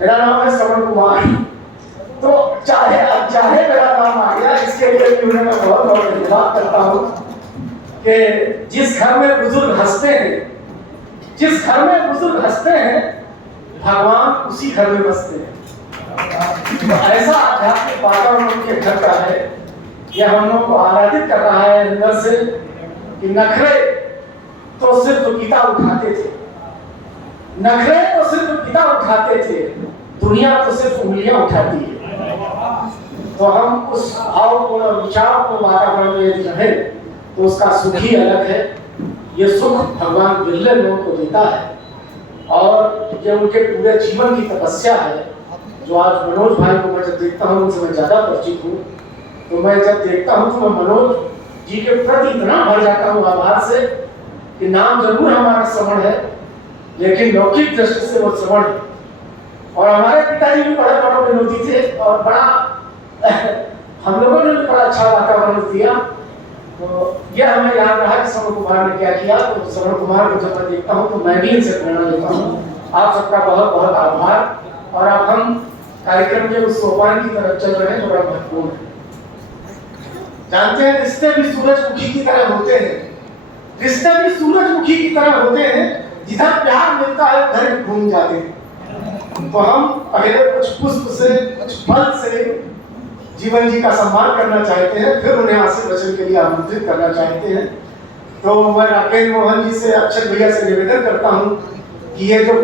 मेरा नाम है श्रवण कुमार। तो चाहे मेरा नाम आ गया, इसके लिए भी उन्हें मैं बहुत बहुत धन्यवाद करता हूँ कि जिस घर में बुजुर्ग हंसते हैं, जिस घर में बुजुर्ग हंसते हैं, भगवान उसी घर में बसते हैं। तो ऐसा आध्यात्मिक वातावरण उनके घर का है, यह हम लोग को आराधित कर रहा है अंदर से कि नखरे तो सिर्फ गीता उठाते थे, नखरे तो सिर्फ गीता उठाते थे, दुनिया तो सिर्फ उंगलियां उठाती है। तो हम उस भावपूर्ण और विचारपूर्ण वातावरण में यदि रहे तो उसका सुख ही अलग है। ये सुख भगवान बिरले लोगों को देता है और ये उनके पूरे जीवन की तपस्या है। जो आज मनोज भाई को मैं जब देखता हूँ, उनसे मैं ज्यादा परिचित हूँ, तो मैं जब देखता हूँ तो मैं मनोज जी के प्रति इतना भर जाता हूँ आभार से कि नाम जरूर हमारा श्रवण है, लेकिन लौकिक दृष्टि से वो श्रवण है। और हमारे पिताजी भी बड़े बड़े विनोदी थे और बड़ा हम लोगों ने भी बड़ा अच्छा वातावरण दिया। तो यह हमें याद रहा कि श्रवण कुमार ने क्या किया। तो श्रवण कुमार को जब मैं देखता हूँ तो मैं भी इनसे प्रेरणा लेता हूँ। आप सबका बहुत बहुत आभार। और अब हम कार्यक्रम के उस सोपान की तरफ चल रहे हैं जो बड़ा महत्वपूर्ण है। जानते हैं रिश्ते भी सूरजमुखी की तरह होते हैं, रिश्ते भी सूरजमुखी की तरह होते हैं, जिधर प्यार मिलता है उधर घूम जाते हैं। तो हम पहले कुछ पुष्प से, कुछ फल से जीवन जी का सम्मान करना चाहते हैं, फिर उन्हें आशीर्वचन के लिए आमंत्रित करना चाहते हैं। तो मैं राकेश मोहन जी से, अक्षर भैया से निवेदन करता हूँ कि ये जो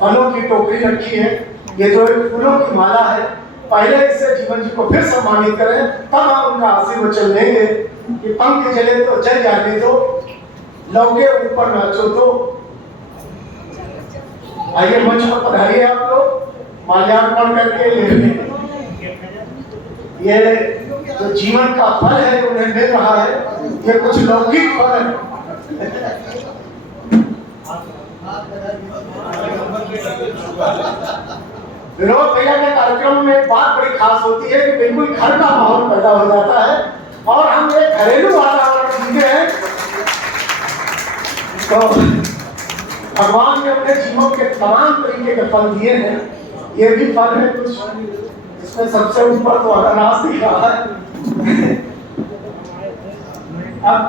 फलों की टोकरी रखी है, ये जो फूलों की माला है, पहले इससे जीवन जी को फिर सम्मानित करें, तब हम उनका आशीर्वचन लेंगे कि पंख जले तो जल जाने दो, लौके ऊपर नाचो तो। आइए मंच पर पधारिए आप लोग, माल्यार्पण करके ये जो जीवन का फल है उन्हें मिल रहा है, ये कुछ लौकिक फल है। विनोद भैया के कार्यक्रम में एक बात बड़ी खास होती है कि बिल्कुल घर का माहौल पैदा हो जाता है और हम एक घरेलू वातावरण जीते हैं। तो भगवान ने अपने जीवों के तमाम तरीके के फल दिए हैं, ये भी फल है कुछ, इसमें सबसे ऊपर तो अनानास दिख रहा है। अब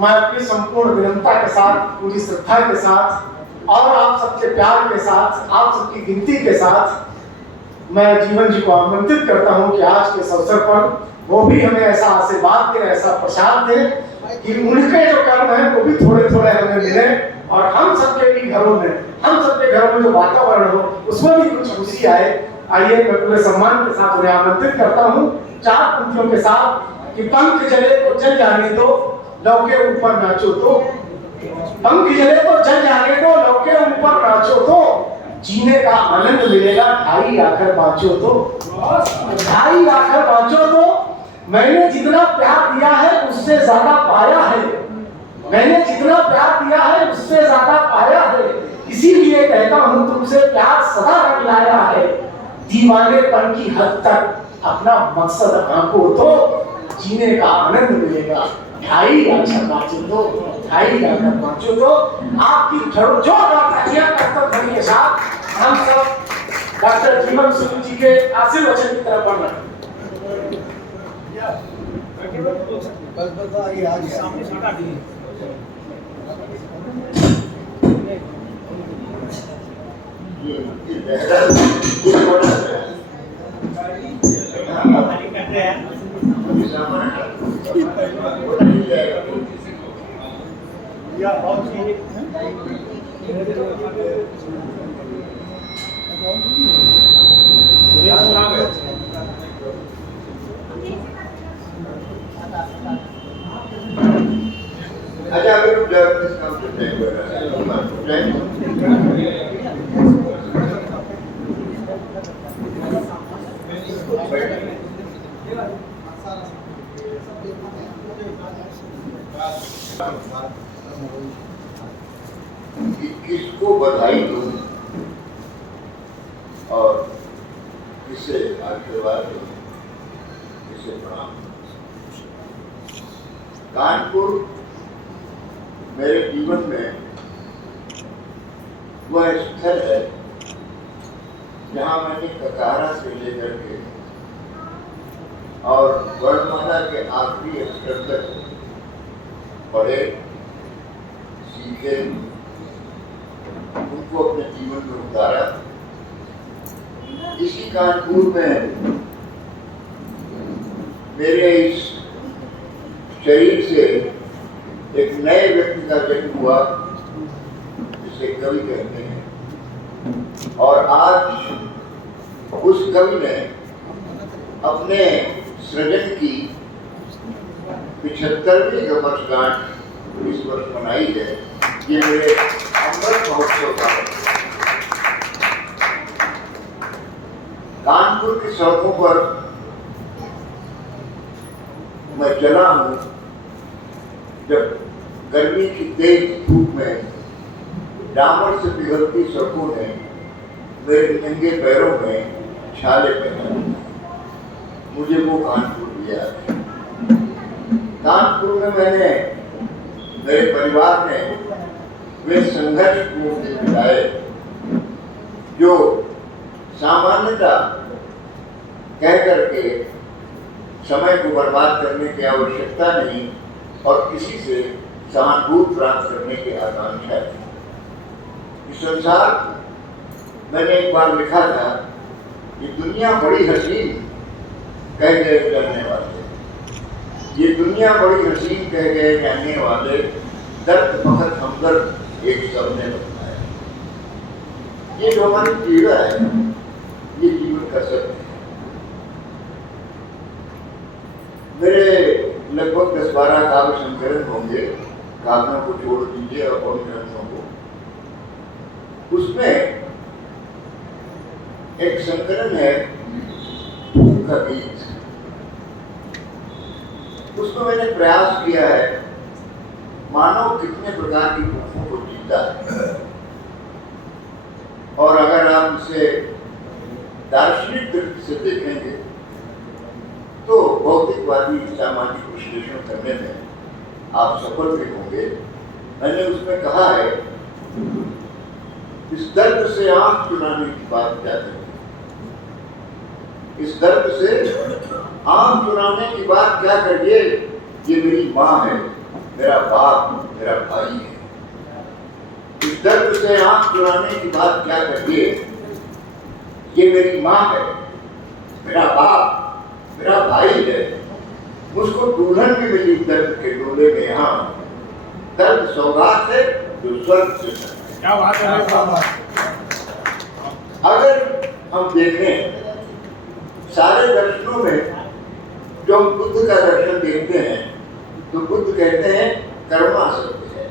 मैं अपनी संपूर्ण विनम्रता के साथ, पूरी श्रद्धा के साथ और आप सबके प्यार के साथ, आप सबकी गिनती के साथ मैं जीवन जी को आमंत्रित करता हूं कि आज के इस अवसर पर वो भी हमें ऐसा आशीर्वाद दे, ऐसा प्रसाद दे कि उनके जो कर्म है वो भी थोड़े थोड़े हमें मिले और हम सबके भी घरों में, हम सबके घरों में जो वातावरण हो उसमें भी कुछ खुशी आए। आइए मैं पूरे सम्मान के साथ उन्हें आमंत्रित करता हूँ 4 पंक्तियों के साथ कि पंख जले तो जल जाने दो, लौके ऊपर नाचो तो। पंख जले तो जल जाने दो, लौके ऊपर नाचो तो, जीने का आनंद मिलेगा ढाई आकर बाँचो तो, ढाई आकर बाँचो तो। मैंने जितना प्यार दिया है उससे ज्यादा पाया है, मैंने जितना प्यार दिया है उससे ज्यादा पाया है, इसीलिए कहता हूँ तुमसे प्यार सदा रंग लाया है। दीवानेपन की हद तक अपना मकसद आंको तो, जीने का आनंद मिलेगा ढाई आकर बाँचो तो, ढाई आकर बाँचो तो। आपकी जोरदार तालियां करतब के साथ हम सब डॉक्टर जीवन सिंह जी के आशीर्वचन की तरफ बढ़ रहे हैं। बस बताइए आ गया। अच्छा अगर this comes to plan. किसको बधाई दूं और किसे आशीर्वाद दूं, किसे प्रणाम। कानपुर मेरे जीवन में वह स्थल है जहाँ मैंने ककारा से लेकर के और वर्णमाला के आखिरी अक्षर तक पढ़े, सीखे, उनको अपने जीवन में उतारा। इसी कानपुर में मेरे इस शरीर से एक नए व्यक्ति का जन्म हुआ, जिसे कवि कहते हैं। और आज उस कवि ने अपने सृजन की 75वीं वर्षगांठ इस वर्ष मनाई है। ये मेरे अमृत महोत्सव का कानपुर की सड़कों पर मैं चला हूं, जब गर्मी की तेज धूप में डामर से पिघलती सड़कों ने मेरे नंगे पैरों में छाले पहना, मुझे वो कानपुर दिया। कानपुर में मैंने, मेरे परिवार ने वे संघर्षपूर्ण दिन बिताए जो सामान्यता कह करके समय को बर्बाद करने की आवश्यकता नहीं और किसी से सहानुभूति प्राप्त करने की आकांक्षा थी। इस संसार, मैंने एक बार लिखा था कि दुनिया बड़ी हसीन कह गए जाने वाले, ये दुनिया बड़ी हसीन कह गए जाने वाले, दर्द फकत हमदर्द एक सबने बताया। ये जो हमारी पीड़ा है, ये जीवन का सत्य है। मेरे लगभग 10-12 काव्य संकलन होंगे, काव्यों को छोड़ दीजिए और ग्रंथों को। उसमें एक संकलन है फूल का गीत। उसमें मैंने प्रयास किया है मानव कितने प्रकार की भूखों को जीता है, और अगर आप इसे दार्शनिक दृष्टि से देखेंगे तो भौतिकवादी सामाजिक विश्लेषण करने में आप सफल भी होंगे। मैंने उसमें कहा है, इस दर्द से आंख चुराने की बात क्या करें, इस दर्द से आंख चुराने की बात क्या करिए, ये मेरी माँ है, मेरा बाप, मेरा भाई है। इस दर्द से आंख चुराने की बात क्या करिए, ये मेरी माँ है, मेरा बाप, मेरा भाई है। मुझको दुल्हन भी मिली दर्द के डोले में, यहाँ दर्द सौगात है जो स्वर्ग से। क्या बात है। अगर हम देखें सारे दर्शनों में, जो हम बुद्ध का दर्शन देखते हैं तो बुद्ध कहते हैं कर्मा सत्य है।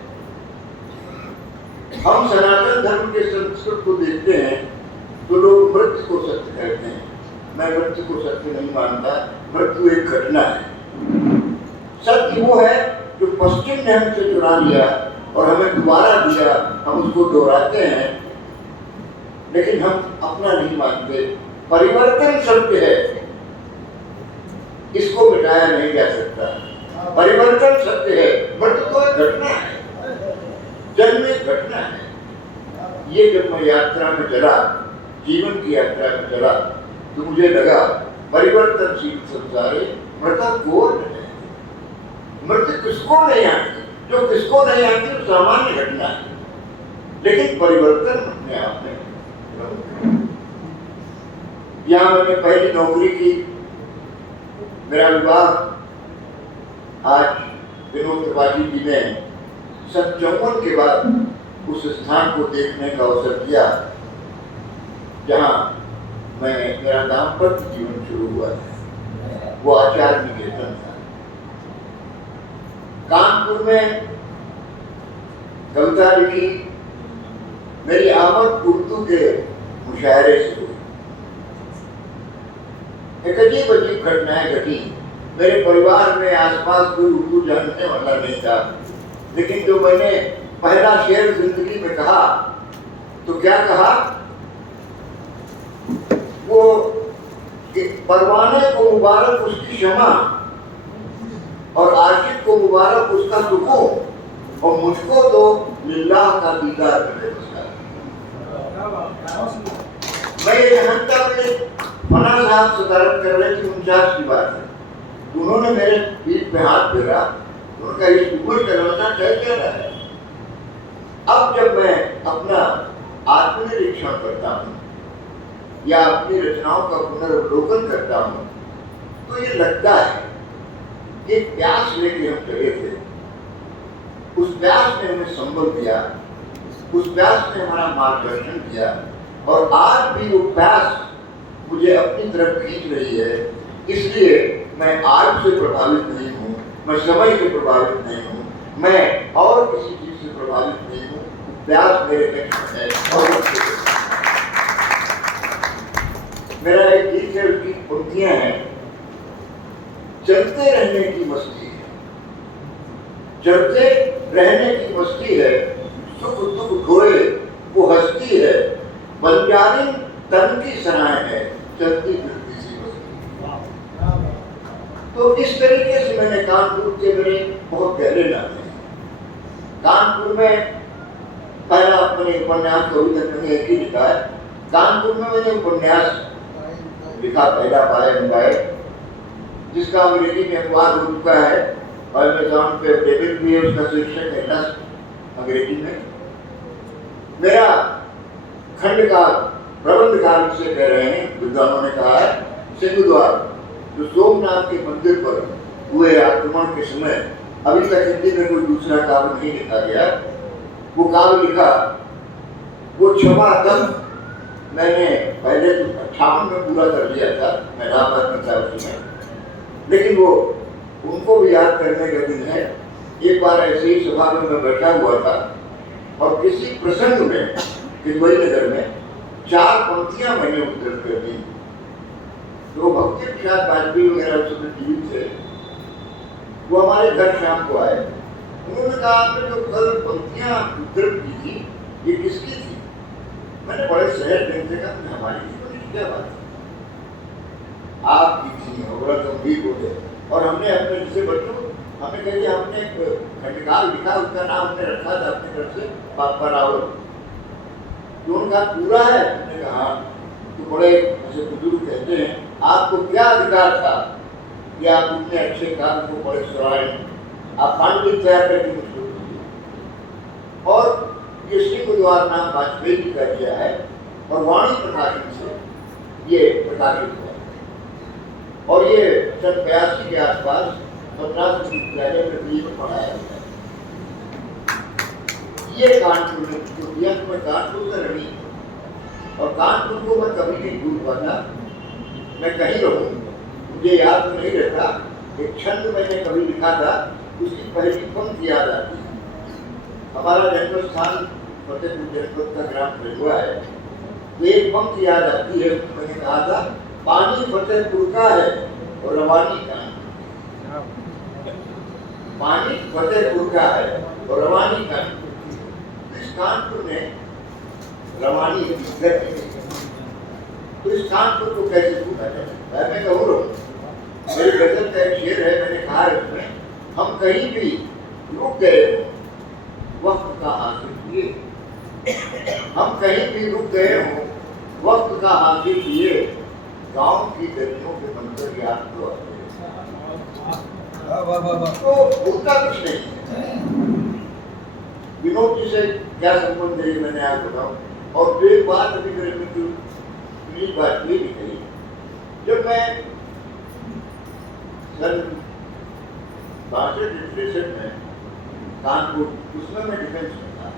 हम सनातन धर्म के संस्कृत को देखते हैं तो लोग मृत्यु को सत्य कहते हैं। मैं मृत्यु को सत्य नहीं मानता, मृत्यु एक घटना है। सत्य वो है जो पश्चिम ने हमसे चुरा लिया और हमें दोबारा दिया, हम उसको दोहराते हैं, लेकिन हम अपना नहीं मानते। परिवर्तन सत्य है, इसको मिटाया नहीं जा सकता। परिवर्तन सत्य है, मृत्यु तो एक घटना है, जन्म एक घटना है। ये जब मैं यात्रा में चला, जीवन की यात्रा में चला, तो मुझे लगा परिवर्तनशील संसार मृतक कौन है। मृत्यु किसको नहीं आती, जो किसको नहीं आती वो सामान्य घटना है, लेकिन परिवर्तन अपने आप में। यहाँ मैंने पहली नौकरी की, मेरा विवाह आज विनोद त्रिपाठी जी ने 57 के बाद उस स्थान को देखने का अवसर दिया जहाँ मेरा दाम्पत्य जीवन शुरू हुआ था। वो आचार्य निकेतन था। कानपुर में कविता लिखी, मेरी आमद उर्दू के मुशायरे से हुई। एक अजीब घटनाएं घटी। मेरे परिवार में आसपास कोई उर्दू जानने वाला नहीं था, लेकिन जो मैंने पहला शेर जिंदगी में कहा तो क्या कहा, वो परवाने को मुबारक उसकी क्षमा और आशिक को मुबारक उसका सुकून, और मुझको तो लिल्लाह का दीदार मिले। मैं ये जानता अपने मना साहब से तरफ कर रहे थे 49 की बात है, तो उन्होंने मेरे पीठ पे हाथ फेरा, उनका ये शुगर करवाना तय कर रहा है। अब जब मैं अपना आत्मनिरीक्षण करता हूँ या अपनी रचनाओं का पुनर्वलोकन करता हूँ, तो ये लगता है कि प्यास लेके हम चले थे, उस प्यास ने हमें संबल दिया, उस प्यास ने हमारा मार्गदर्शन किया, और आज भी वो प्यास मुझे अपनी तरफ खींच रही है। इसलिए मैं आग से प्रभावित नहीं हूँ, मैं समय से प्रभावित नहीं हूँ, मैं और किसी चीज से प्रभावित नहीं हूँ। प्यास मेरे लक्ष्य है। और मेरा एक गीत है, उसकी पंक्तियां हैं, चलते रहने की मस्ती है, चलते रहने की मस्ती है, सुख दुख ढोए वो हस्ती है, बंजारी तन की सराय है, चलती फिरती सी मस्ती। तो इस तरीके से मैंने कानपुर के मेरे बहुत गहरे नाते हैं। कानपुर में पहला अपने उपन्यास को अभी तक मैंने एक ही लिखा है। कानपुर में मैंने उपन्यास लिखा पहला पाए, जिसका अंग्रेजी में अनुवाद हो चुका है और अमेज़न पे अवेलेबल भी है। उसका शीर्षक है नष्ट, अंग्रेजी में। मेरा खंड का प्रबंध काल से कह रहे हैं, विद्वानों ने कहा है, सिंहद्वार जो सोमनाथ के मंदिर पर हुए आक्रमण के समय अभी तक हिंदी में कोई दूसरा काव्य नहीं लिखा गया, वो काव्य लिखा। वो क्षमा तक मैंने पहले तो 58 में पूरा कर लिया था, मैं रामदास में था उसमें, लेकिन वो उनको भी याद करने का दिन है। एक बार ऐसे ही सभा में मैं बैठा हुआ था और किसी प्रसंग में दिग्विजय नगर में 4 पंक्तियां मैंने उद्धृत कर दी। तो भक्ति प्रसाद वाजपेयी वगैरह उस समय जीवित थे, वो हमारे घर शाम को आए। उन्होंने कहा, आपने जो कल पंक्तियां उद्धृत की थी, ये किसकी थी? मैंने बड़े सहज ढंग से कहा, हमारी थी। क्या बात है, आपकी थी। बड़ा गंभीर बोले, और हमने अपने जिसे बच्चों हमने कह दिया, हमने खंडकाल लिखा, उसका नाम हमने रखा था अपने घर से पापा रावल। तो उनका पूरा है? हमने कहा। तो बड़े ऐसे बुजुर्ग कहते हैं, आपको क्या अधिकार था कि आप इतने अच्छे काम को बड़े सराहे, आप पांडित तैयार करके मुझको दीजिए। और ये सिंहद्वार नाम वाजपेयी जी का दिया है और वाणी प्रकाशन से ये प्रकाशित हुआ, और ये सन 82 के आसपास मद्रास विश्वविद्यालय में भी पढ़ाया गया। ये कानपुर में जो दिया, मैं कानपुर का रही और कानपुर को मैं कभी नहीं भूल पाता। मैं कहीं रहूं, मुझे याद तो नहीं रहता, एक छंद मैंने कभी लिखा था, उसकी पहली पंक्ति याद आती है। हमारा जन्म स्थान फतेहपुर जनपद का ग्राम खजुआ है, तो एक पंक्ति याद आती है। मैंने कहा था, पानी फतेहपुर का है और रवानी कानपुर। पानी फतेहपुर का है और रवानी कानपुर। इस कानपुर ने रवानी तो इस कानपुर को कैसे भूला जाए? मैं कहूँ रहूँ, मेरे गजल का एक शेर है, मैंने कहा है उसमें, हम कहीं भी रुक गए हो वक्त का हासिल किए, हम कहीं भी रुक गए हो वक्त का हासिल किए, गांव की गलियों के मंदिर याद तो आते। तो उनका कुछ नहीं। विनोद जी से क्या संबंध है मैंने आप बताऊं। और जो एक बात अभी मेरे मित्र प्लीज बात ये भी कही, जब मैं सन 62-63 में कानपुर, उसमें मैं डिफेंस में था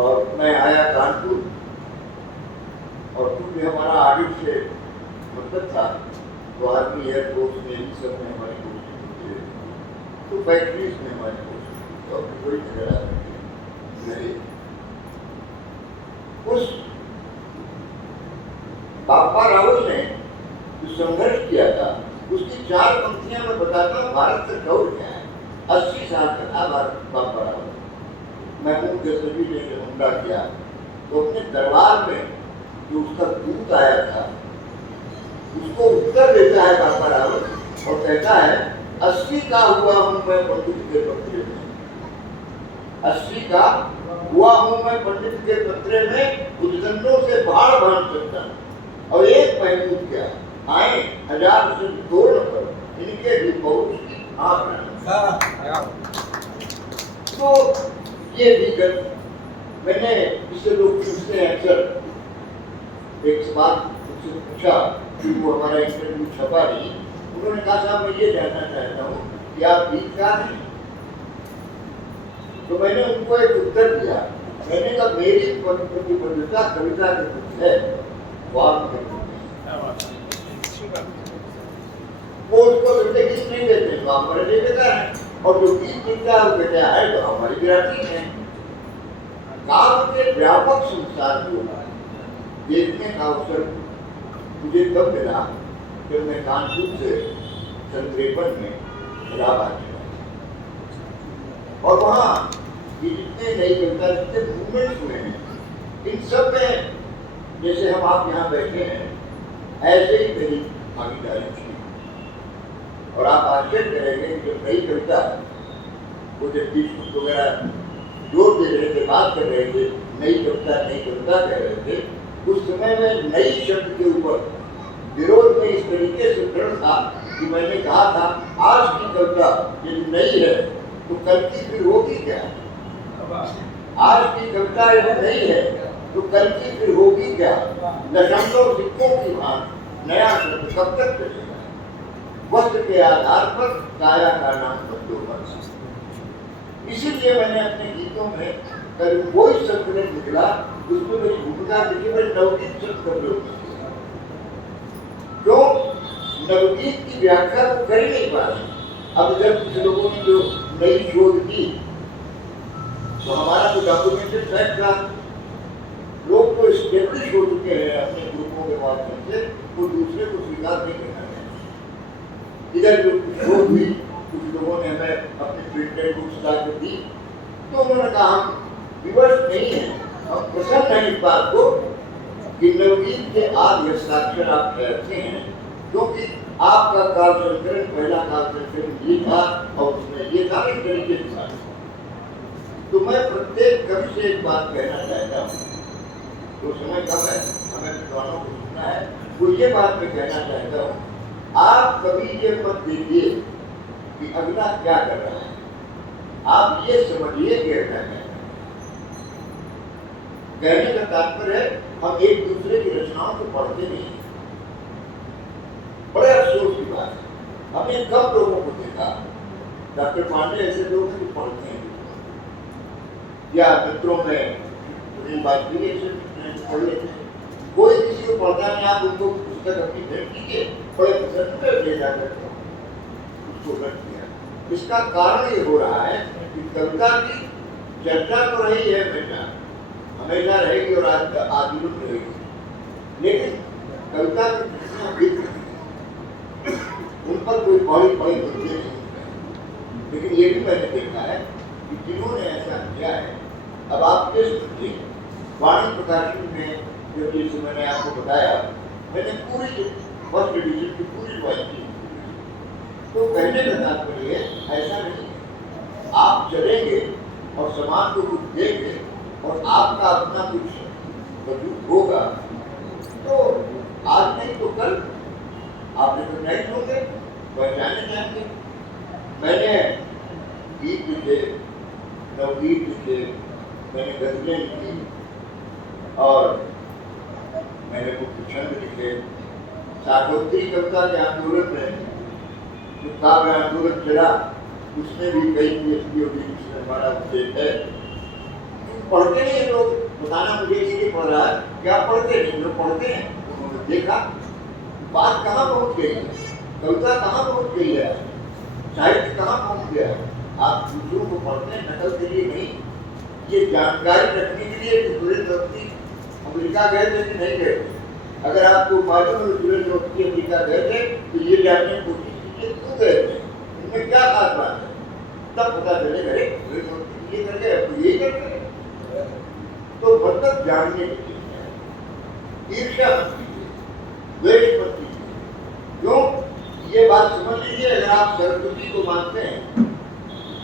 और मैं आया कानपुर, और क्योंकि हमारा आडिट से मतलब था, तो आर्मी एयरफोर्स नेवी सब में हमारी पोस्टिंग होती है, तो फैक्ट्रीज में हमारी पोस्टिंग, तो कोई झगड़ा नहीं। उस बापा रावल ने जो संघर्ष किया था, उसकी 4 पंक्तियां मैं बताता हूँ। भारत का दौर क्या है? 80 साल का था भारत बापा रावल। महमूद गजनवी ने जब हमला किया, तो अपने दरबार में जो उसका दूत आया था, उसको उत्तर देता है बापा रावल और कहता है, 80 का हुआ हूँ मैं पंडित के पत्रे में, 80 का हुआ हूँ मैं पंडित के पत्रे में, उस दिन दशमों से बाढ़ बांध सकता है। और एक महमूद क्या आए 1000 से 2 नंबर इनके भी बहुत तो ये भी गलत। मैंने इससे लोग पूछते हैं अक्सर, एक सवाल मुझसे पूछा कि वो हमारा इंटरव्यू छपा नहीं, उन्होंने कहा साहब मैं ये जानना चाहता हूँ कि आप गीतकार हैं। तो मैंने उनको एक उत्तर दिया, मैंने कहा मेरी प्रतिबद्धता कविता के प्रति है, वाद के प्रति वो उसको कहते गीत नहीं देते तो आप मेरे देता है, और जो गीत लिखता है वो कहते हैं तो हमारी विरासत है। काव्य के व्यापक संसार को देखने का अवसर मुझे तब मिला जब मैं कानपुर से 53 में इलाहाबाद गया, और वहाँ ये जितने नई कविता जितने मूवमेंट्स हुए हैं, इन सब में जैसे हम आप यहाँ बैठे हैं ऐसे ही मेरी भागीदारी थी। और आप आश्चर्य करेंगे कि जब नई कविता वो जब बीच वगैरह जोर दे रहे थे, बात कर रहे थे, नई कविता कह रहे थे, उस समय में नई शब्द के ऊपर विरोध में इस तरीके से दृढ़ था कि मैंने कहा था आज की कविता यदि नई है तो कल की फिर होगी क्या? आज की कविता यदि नई है तो कल की फिर होगी क्या? दशमलव सिक्कों की भांति नया शब्द कब तक चलेगा? वस्त्र के आधार पर काया का नाम बदलो। इसीलिए मैंने अपने गीतों में कभी कोई शब्द नहीं निकला उसमें मेरी भूमिका देखी, मैं नवगीत शब्द कर लो क्यों? नवगीत की व्याख्या तो कर ही नहीं पा रहे। अब जब कुछ लोगों ने जो नई शोध की तो हमारा तो डॉक्यूमेंटेड फैक्ट था, लोग तो स्टेब्लिश हो चुके हैं अपने ग्रुपों के माध्यम से, वो दूसरे को स्वीकार नहीं करना है। इधर जो कुछ शोध हुई, कुछ लोगों ने हमें अपनी प्रिंटेड बुक्स ला कर दी, तो उन्होंने कहा हम विवश नहीं है, हम प्रसन्न हैं इस बात को कि नवगीत के आदि हस्ताक्षर आप कहते हैं, क्योंकि आपका काल संस्करण पहला काल संस्करण ये था और उसमें ये था इस तरीके से था। तो मैं प्रत्येक कवि से एक बात कहना चाहता हूँ, तो समय कम है, हमें विद्वानों को सुनना है, वो ये बात मैं कहना चाहता हूँ, आप कभी ये मत देखिए कि अगला क्या कर रहा है, आप ये समझिए कि अगला क्या है। कहने का तात्पर्य है हम एक दूसरे की रचनाओं को पढ़ते नहीं, बड़े अफसोस की बात है। हमने कम लोगों को देखा, डॉक्टर पांडे ऐसे लोग हैं जो पढ़ते हैं, या मित्रों में सुनील वाजपेयी ऐसे पढ़ लेते हैं, कोई किसी को पढ़ता नहीं, आप उनको पुस्तक अपनी भेंट कीजिए, बड़े पसंद में ले जाकर उसको रख दिया। इसका कारण ये हो रहा है कि कविता की चर्चा तो रही है हमेशा रहेगी और आजीवन रहेगी, लेकिन कविता की उन पर कोई बड़ी बड़ी बंदे नहीं। लेकिन ये भी मैंने देखा है कि जिन्होंने ऐसा किया है, अब आप ये सोचिए, वाणी प्रकाशन में जब जैसे मैंने आपको बताया, मैंने पूरी फर्स्ट एडिशन की पूरी ड्राइंग की, तो कहने का तात्पर्य ऐसा नहीं है, आप चलेंगे और समाज को कुछ देंगे और आपका अपना कुछ वजूद होगा, तो आज नहीं तो कल आप रिकॉग्नाइज होंगे, पहचाने जाएंगे। मैंने गीत लिखे, नवगीत लिखे, मैंने गजलें लिखी और मैंने कुछ छंद लिखे। सार्वत्री कविता के आंदोलन में जो काव्य आंदोलन चला, उसमें भी कई पीएचडी और डीएससी हमारा उद्देश्य है। पढ़ते नहीं लोग, बताना मुझे इसलिए पढ़ रहा है कि आप पढ़ते नहीं, लोग पढ़ते हैं, उन्होंने देखा बात कहाँ पहुँच गई है, कविता कहाँ पहुँच गई है, साहित्य कहाँ पहुँच गया है। आप दूसरों को पढ़ते हैं नकल के लिए नहीं, ये जानकारी रखने के लिए कि सुरेश रफ्ती अमेरिका गए थे कि नहीं गए थे। अगर आपको मालूम है सुरेश रफ्ती अमेरिका गए थे तो ये जानने की कोशिश कीजिए क्यों गए थे, इनमें क्या खास बात है, तब पता चलेगा सुरेश रफ्ती ये कर गए तो यही कर गए। तो मतलब जानने की चीज है, ईर्ष्या मत कीजिए, द्वेष मत कीजिए। क्यों? ये बात समझ लीजिए, अगर आप सरस्वती को मानते हैं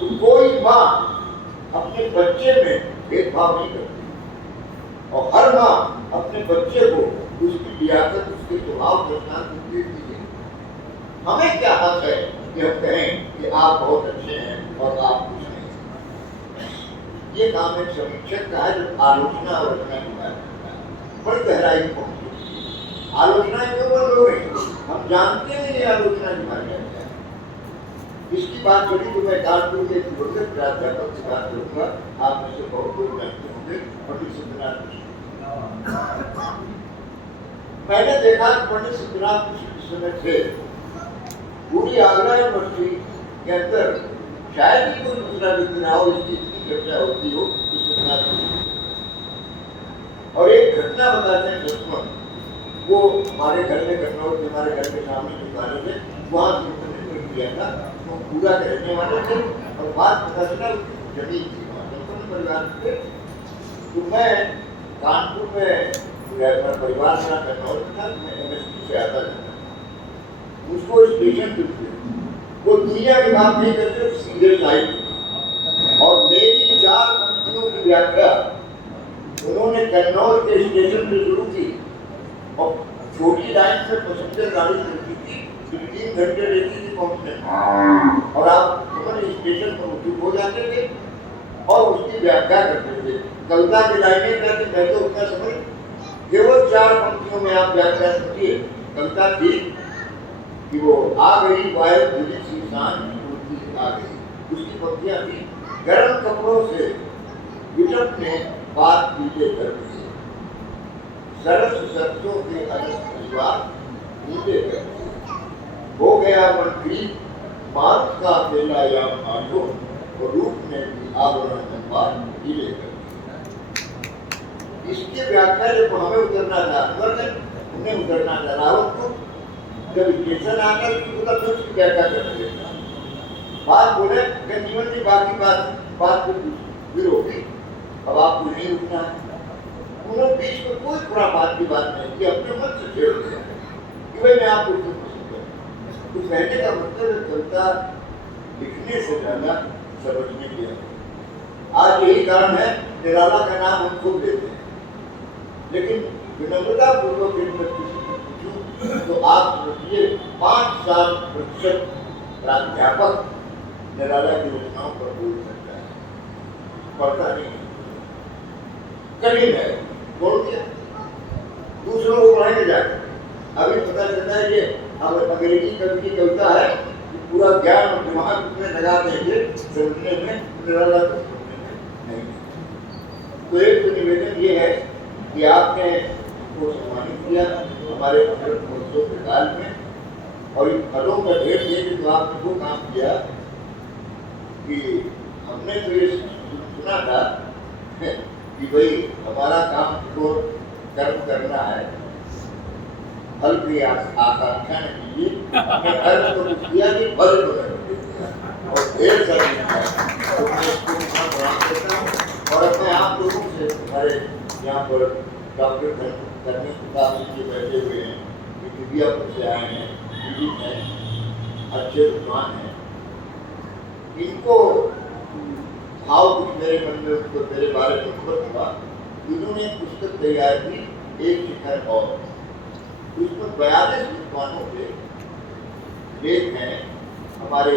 तो कोई माँ अपने बच्चे में भेदभाव नहीं करती और हर माँ अपने बच्चे को उसकी लियाकत, उसके स्वभाव के साथ दे दीजिए। हमें क्या हक है कि हम कहें कि आप बहुत अच्छे हैं और आप कुछ नहीं। ये काम एक समीक्षक का है जो आलोचना और रचना की बात करता है, बड़ी गहराई में पहुंचती है। आलोचना क्यों बंद हो गई? हम जानते हैं ये आलोचना की बात है। इसकी बात चली तो मैं कानपुर के दिवंगत प्राध्यापक से बात करूंगा। आप में से बहुत लोग जानते होंगे, पंडित सत्यनारायण मिश्र। मैंने देखा कि पंडित सत्यनारायण मिश्र इस समय थे पूरी आगरा यूनिवर्सिटी के अंदर, शायद ही कोई दूसरा व्यक्ति ना हो इसकी इतनी चर्चा होती हो तो सत्यनारायण मिश्र। और एक घटना बताते हैं सचमुच, वो हमारे घर में घटना होती, हमारे घर के सामने दुकानों में वहाँ किया था, तो पूरा रहने वाले थे और बात पता चला उसकी जमीन थी परिवार थे। तो मैं कानपुर में परिवार का कन्नौज था, मैं MSP से आता था, उसको स्टेशन पे वो दुनिया की बात नहीं करते, सीधे लाइन और मेरी 4 पंक्तियों की व्याख्या उन्होंने कन्नौज के स्टेशन से शुरू की और छोटी लाइन से पैसेंजर गाड़ी चलती थी, 3 घंटे लेती थी पहुंचने और आप स्टेशन पर उपस्थित हो जाते थे और उसकी व्याख्या करते थे। कविता की लाइनें क्या थी मैं तो उतना समझ, केवल 4 पंक्तियों में आप व्याख्या सुनिए। कविता थी कि वो आ गई वायु धुली सी शान आ गई, उसकी पंक्तियां थी गर्म कपड़ों से विजप ने बात पीले कर दी, सरस सरसों के अलग परिवार नीले कर दी, हो गया मंत्री मार्ग का अकेला या आठो और रूप में भी आवरण संवाद ढीले कर दी। इसकी व्याख्या जब हमें उतरना था, उन्हें उतरना था रावत को, जब स्टेशन आकर उधर तो उसकी व्याख्या कर रहे बात बोले जीवन की बात को फिर होगी, अब आपको नहीं उठना है। उन्होंने बीच में कोई बुरा बात की बात नहीं की, अपने मन से छेड़ दिया कि भाई मैं आपको तो कहने का मतलब है कविता लिखने से ज्यादा समझने की है। आज यही कारण है निराला का नाम हम खुद लेते हैं, लेकिन विनम्रता पूर्वक पूछूं तो आप समझिए 5 साल प्रतिशत प्राध्यापक निराला की रचनाओं पर बोल सकता है, पढ़ता नहीं कठिन है, बोल दिया दूसरों को पढ़ाने जाकर। अभी पता चलता है ये अंग्रेजी कवि की कविता है कि पूरा ज्ञान और दिमाग उसमें लगा देंगे समझने में, निराला को समझने में नहीं। तो एक तो निवेदन ये है कि आपने उसको सम्मानित किया हमारे महोत्सव के काल में, और इन फलों का ढेर देकर तो आपने वो काम किया कि हमने तो ये सुना था कि भाई हमारा काम तो कर्म करना है, फल की आकांक्षा नहीं कीजिए, हमने कर्म तो कुछ किया नहीं, फल तो नहीं और ढेर सारी तो मैं इसको प्रणाम करता हूँ। और अपने आप लोगों से हमारे यहाँ पर डॉक्टर धर्मेंद्र प्रताप सिंह जी बैठे हुए हैं, ये दिव्यापुर से आए हैं, पीड़ित हैं, अच्छे विद्वान हैं, इनको भाव कुछ मेरे मन में उसको मेरे बारे में उत्पन्न हुआ। इन्होंने एक पुस्तक तैयार की, एक शिखर और, उसमें 42 विद्वानों के लेख हैं हमारे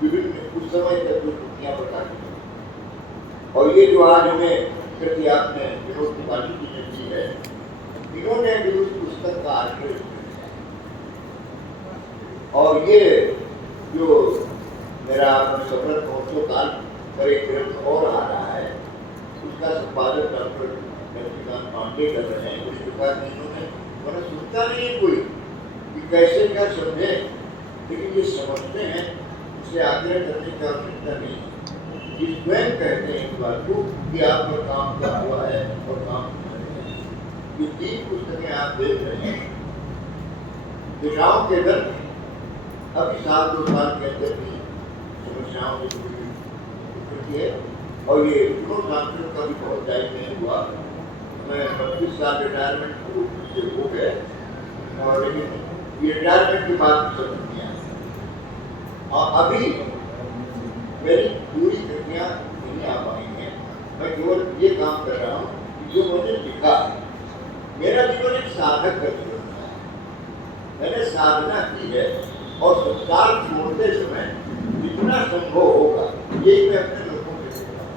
विभिन्न उस समय तक जो दुनिया प्रकाशित। और ये जो आज हमें कृति आपने विनोद त्रिपाठी जी ने दी है, इन्होंने भी उस पुस्तक का आश्रय लिया। और ये जो मेरा सफल महोत्सव काल पर एक ग्रंथ और आ रहा है, उसका संपादक डॉक्टर लक्ष्मीकांत पांडे कर रहे हैं। उस प्रकार इन्होंने मैंने सुनता नहीं है कोई कि कैसे क्या समझे, लेकिन ये समझते हैं, उससे आग्रह करने की आवश्यकता नहीं है। ये स्वयं कहते हैं इस बात को कि आपका काम क्या हुआ है और काम करें। ये 3 पुस्तकें आप देख रहे हैं, दिशाओं के दर अभी 7-2 साल के अंदर भी समस्याओं की स्थिति है। और ये दोनों सांस्कृतिक का भी बहुत टाइम नहीं हुआ, मैं 25 साल रिटायरमेंट से हो गए, और लेकिन ये रिटायरमेंट की बात समझ नहीं आई। और अभी मेरी पूरी कृतियाँ नहीं आ पाई हैं, मैं केवल ये काम कर रहा हूँ कि जो मुझे लिखा, मेरे साधक का जीवन है। मैंने साधना की है और संसार छोड़ते समय जितना संभव होगा, यही मैं अपने लोगों को कहता हूं,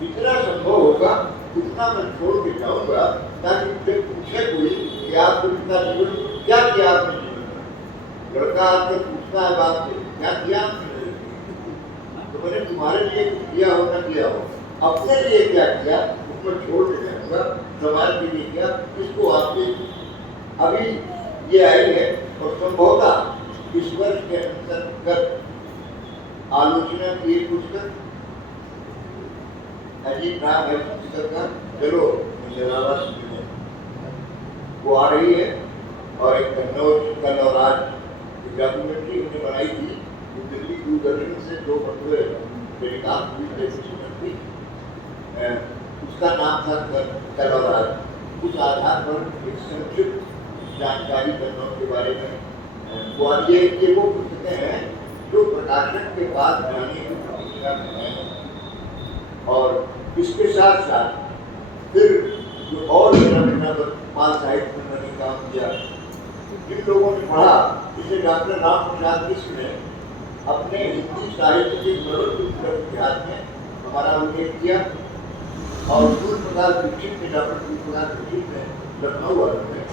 जितना संभव होगा उतना मैं छोड़ के जाऊंगा, ताकि जब पूछे कोई कि आपको इतना जीवन क्या किया आपने जीवन में, लड़का आपसे पूछता है बाप से क्या किया आपने, तो मैंने तुम्हारे लिए कुछ किया हो ना किया हो, अपने लिए क्या किया उसको छोड़ के जाऊंगा, समाज के लिए क्या, इसको आपके अभी ये आई है और संभवतः इस वर्ष के अंतर्गत आलोचना की पुस्तक अजीत नाम है पुस्तक का, चलो मुझे वो आ रही है, और एक कन्नौज कल और आज डॉक्यूमेंट्री उन्हें बनाई थी, वो दिल्ली दूरदर्शन से 2 बटुए टेलीकास्ट हुई थी, उसका नाम था कल और आज। उस आधार पर एक संक्षिप्त जानकारी कन्नौज के बारे में वो ये वो पुस्तकें हैं जो प्रकाशन के बाद जाने की प्रतीक्षा में हैं। और इसके साथ साथ फिर जो और मेरा बाल साहित्य में मैंने काम किया, जिन लोगों ने पढ़ा, जैसे डॉक्टर राम प्रसाद मिश्र ने अपने हिंदी साहित्य के बड़े इतिहास में हमारा उल्लेख किया, और सूर्य प्रकाश दीक्षित ने, डॉक्टर सूर्य प्रकाश दीक्षित ने लखनऊ वालों में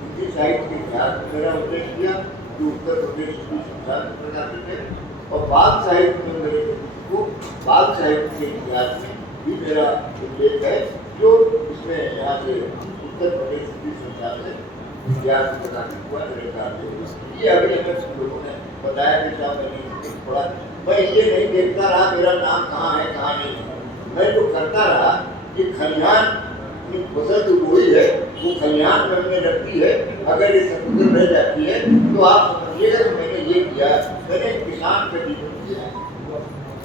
हिंदी साहित्य के इतिहास में मेरा उल्लेख किया, जो उत्तर प्रदेश हिंदी संसार में प्रकाशित है, और बाल साहित्य में मेरे को बाल साहित्य के इतिहास में भी मेरा उल्लेख है, जो इसमें यहाँ से उत्तर प्रदेश हिंदी संसार से इतिहास प्रकाशित हुआ मेरे ख्याल से। ये अभी हमें लोगों ने बताया कि साहब मैंने पढ़ा, मैं ये नहीं देखता रहा मेरा नाम कहाँ है कहाँ नहीं है, मैं जो करता रहा कि खलिहान फसल जो बोई है वो खलिहान में हमने रखी है, अगर ये समुद्र रह जाती है तो आप समझिएगा कि मैंने ये किया, मैंने एक किसान का जीवन किया है,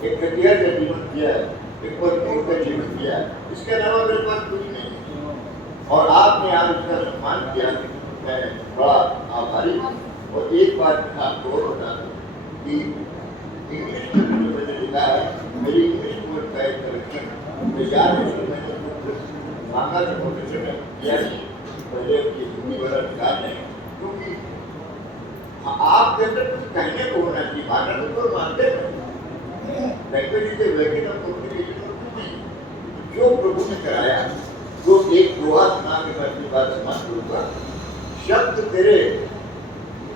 एक खटियार का जीवन किया है, एक मजदूर का जीवन किया है, इसके अलावा मेरे पास कुछ नहीं है। और आपने आज उसका सम्मान किया, मैं बड़ा आभारी हूँ। और एक बात आपको और बता दूँ कि इंग्लिश में जो मैंने लिखा है, मेरी इंग्लिश वर्ड का एक कलेक्शन मैं याद है, मैंने मांगा था प्रोफेसर ने किया नहीं, पहले की हिंदी वाला निकाल नहीं, क्योंकि आपके अंदर कुछ कहने को होना चाहिए, भाषा तो मानते हैं, language is a vehicle of communication और कुछ नहीं। जो प्रभु ने कराया, जो एक दोहा सुना के मैं अपनी बात समाप्त करूंगा, शब्द तेरे,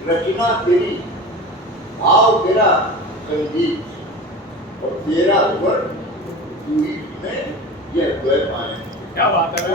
रचना तेरी, भाव तेरा संगीत, और तेरा स्वर तू ही में, यह द्वैत माने। क्या बात है।